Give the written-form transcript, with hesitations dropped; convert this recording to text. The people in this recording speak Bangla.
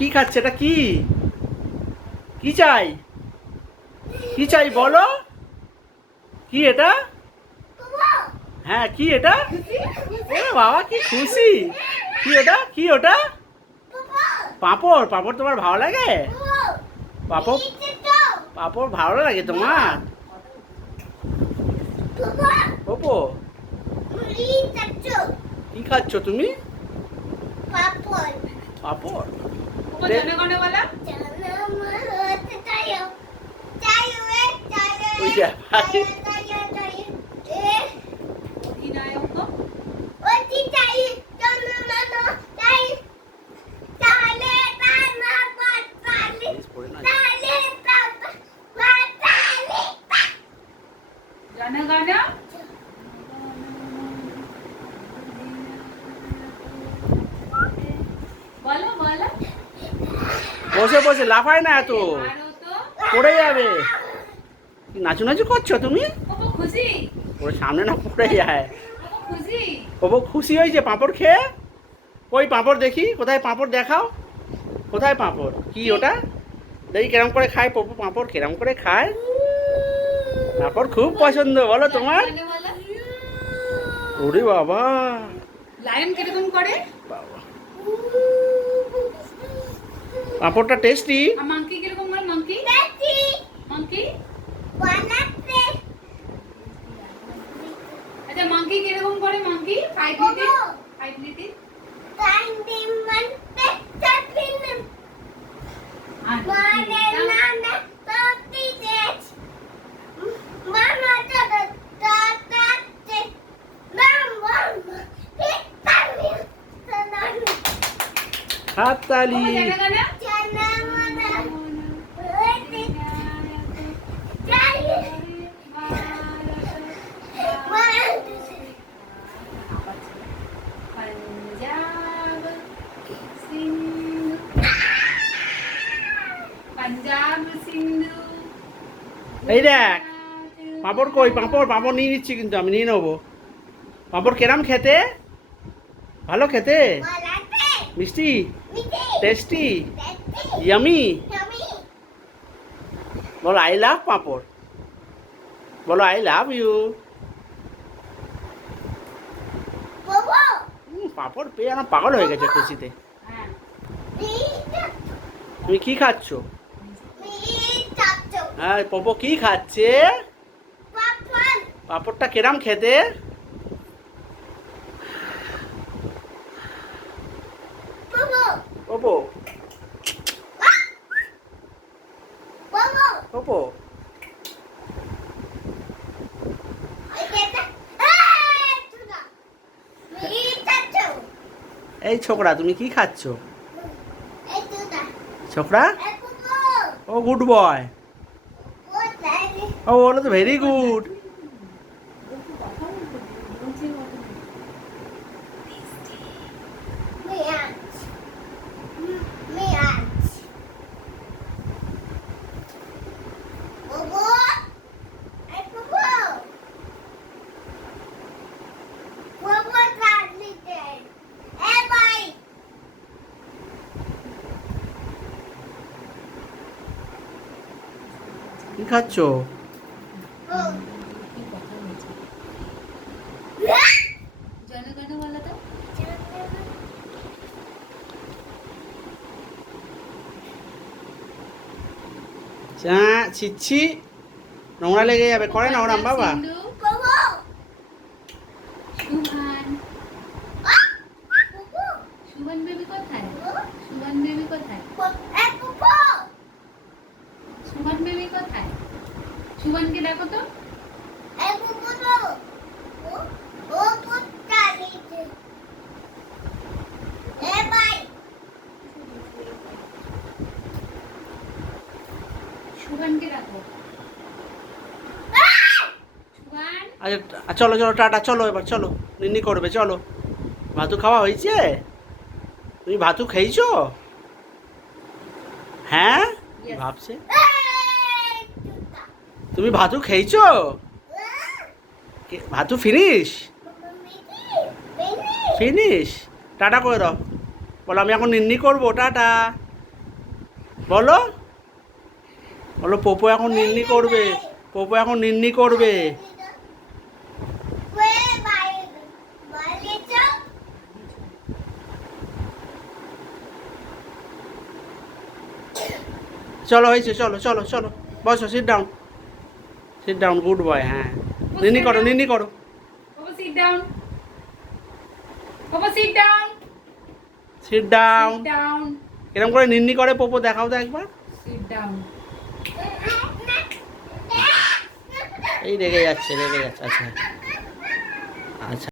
কি খাচ্ছে এটা? কি কি চাই? কি চাই বলো? কি এটা? হ্যাঁ কি এটা? এ বাবা কি খুশি! কি এটা? কি ওটা? পাঁপড়? পাঁপড় তোমার ভালো লাগে? পাঁপড় পাঁপড় ভালো লাগে তোমার? ওপো কি খাচ্ছ তুমি? পাঁপড়? ওই দেখ, বসে বসে লাফায় না এত, পড়ে যাবে। নাচু নাচু করছো তুমি? ওর সামনে না পড়ে যায়। ও খুশি হয়েছে পাঁপড় খেয়ে? ওই পাঁপড় দেখি, কোথায় পাঁপড় দেখাও। কোথায় পাঁপড়? কি ওটা? দেখি কেরম করে খায় পপু, পাঁপড় কেরম করে খায়। পাঁপড় খুব পছন্দ বলো তোমার? ওরে বাবা, লায়ন কিরকম করে? বাবা পাঁপড়টা টেস্টি। মাংকি কিরকম করে? মাংকি মাংকি আচ্ছা, মাংকি কিরকম করে? মাংকি 5 লিটিল হাততালি। पंजाब सिंधु। এই দেখ পাঁপড় কই? পাঁপড় পাঁপড় নিয়ে নিচ্ছি, কিন্তু আমি নিয়ে নেবো। পাঁপড় কেরাম খেতে? ভালো খেতে? মিষ্টি? টেস্টি? ইয়ামি? বলো আই লাভ পাঁপড়। বলো আই লাভ ইউ। পাঁপড় পেয়ে আমার পাগল হয়ে গেছে খুশিতে। তুমি কি খাচ্ছ? হ্যাঁ পপো কি খাচ্ছে? পাঁপড়টা কেরাম খেতে? পপো পপো এই ছোকরা তুমি কি খাচ্ছ? ছোকরা ও গুড বয়। ও বলো তো ভেরি গুড। কি খাচ্ছ? চা ছিচ্ছি, নোংরা লেগে যাবে। করে না ওরাম বাবা। সুমন বেবি কোথায়? সুমন বেবি কোথায়? সুমন বেবি কোথায়? সুমনকে দেখো তো। সুমনকে দেখো। সুমন আচ্ছা চলো চলো টাটা, চলো এবার চলো, নিন্নি করবে চলো। ভাতু খাওয়া হয়েছে? তুমি ভাতু খেয়েছো? হ্যাঁ ভাবছে তুমি ভাতু খেয়েছো? ভাতু ফিনিশ? ফিনিশ? টাটা করে দাও, বলো আমি এখন নিন্নি করবো, টাটা। বলো বলো পোপো এখন নিন্নি করবে, পোপো এখন নিন্নি করবে। চলো হয়েছে, চলো চলো চলো বসো, sit down, sit down, good boy. হ্যাঁ নিন্নি করো, নিন্নি করো। Papa sit down. Papa sit down. Sit down. Sit down. এরকম করে নিন্নি করে পোপো, দেখাও তো একবার। Sit down. এই রেগে যাচ্ছে, রেগে যাচ্ছে। আচ্ছা আচ্ছা।